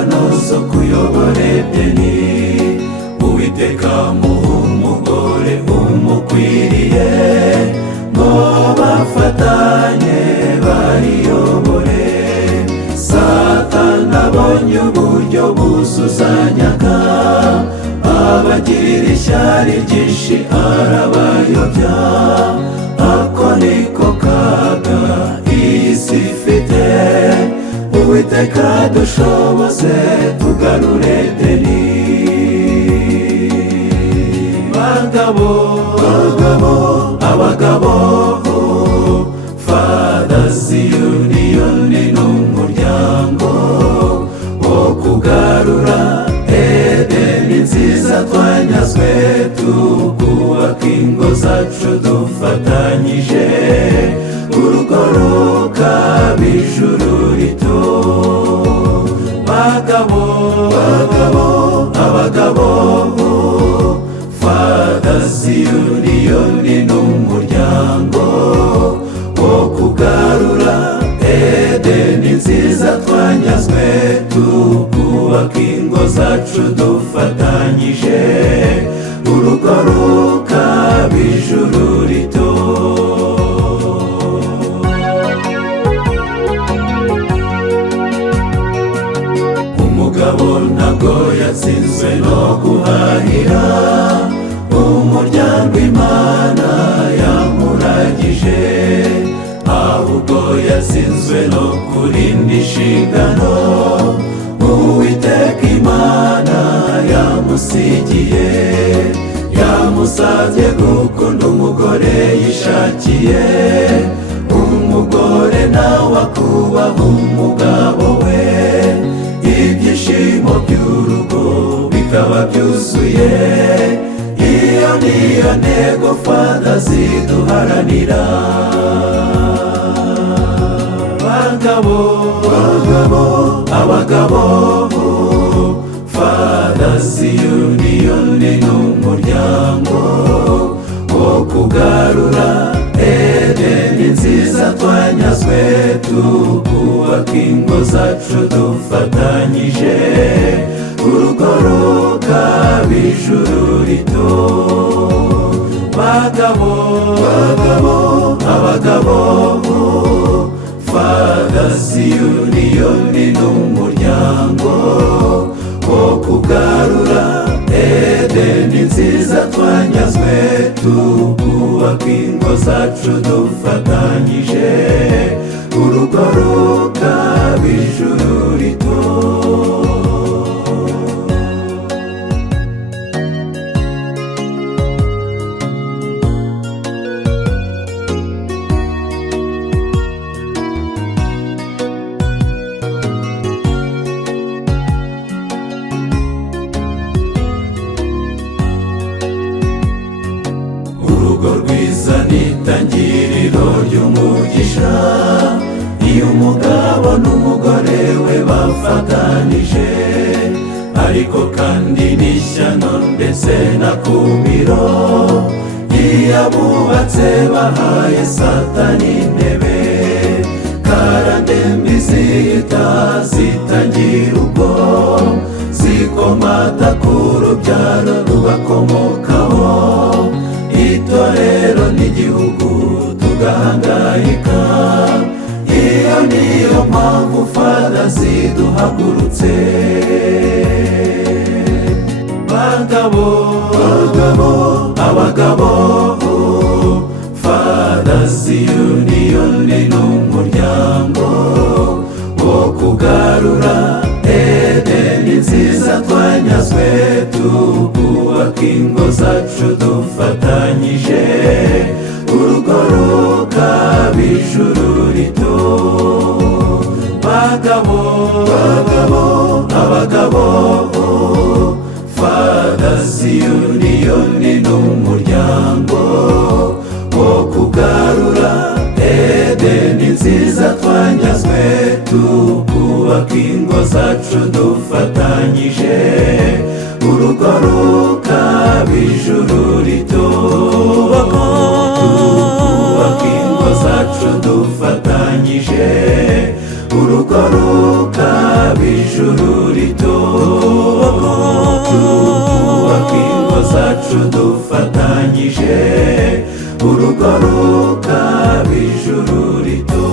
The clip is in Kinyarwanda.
inshingano zo kuyobora Edeni. Uwiteka muha umugore umukwiriye ngo bafatanye bariyobore. Satani abonye uburyo buzuzanyaga, abagirira ishyari ryinshi arabayobya. Ako niko kaga iyi si ifite, Uwiteka dushoboze tugarure Edeni. Abagabo, Fathers Union ni umuryango wo kugarura Edeni nziza twanyazwe, tukubaka ingo zacu dufatanyije, urugo rukaba ijuru rito. Abagabo, Fathers Union ni umuryango wo kugarura Edeni nziza twanyazwe, tukubaka ingo zacu dufatanyije, urugo rukaba ijuru rito. Umugabo ntabwo yatsinzwe no guhahira umuryango Imana yamuragije, ahubwo yatsinzwe no kurinda inshingano Uwiteka Imana yamusigiye. Yamusabye gukunda umugore yishakiye, umugore nawe akubaha umugabo we, ibyishimo by'urugo bikaba byuzuye. Iyo niyo ntego Fathers duharanira. Abagabo, Fathers Union ni umuryango wo kugarura Edeni nziza twanyazwe, tukubaka ingo zacu dufatanyije, urugo rukaba ijuru rito. Abagabo, Fathers Union ni umuryango wo kugarura Edeni nziza twanyazwe, tukubaka ingo zacu dufatanyije, urugo rukaba ijuru rito. Urugo rwiza ni itangiriro ry'umugisha, iyo umugabo n'umugore we bafatanije, ariko kandi n'ishyano ndetse na kumiro iyo abubatse bahaye Satani intebe. Karandembi zihita zitangira ubwo, zikomata ku rubyaro rubakomokaho, itorero n'igihugu tugahangayika. Iyo niyo mpamvu Fathers duhagurutse. Abagabo, Fathers Union ni umuryango wo kugarura Edeni nziza twanyazwe, tukubaka ingo zacu dufatanyije, urugo rukaba ijuru rito. Abagabo, Fathers Union ni umuryango wo kugarura Edeni nziza twanyazwe, tukubaka ingo zacu dufatanyije, urugo rukaba ijuru rito. Tukubaka ingo zacu dufatanyije. dufatanyije, urugo rukaba ijuru rito. Tukubaka ingo zacu dufatanyije, urugo rukaba ijuru rito.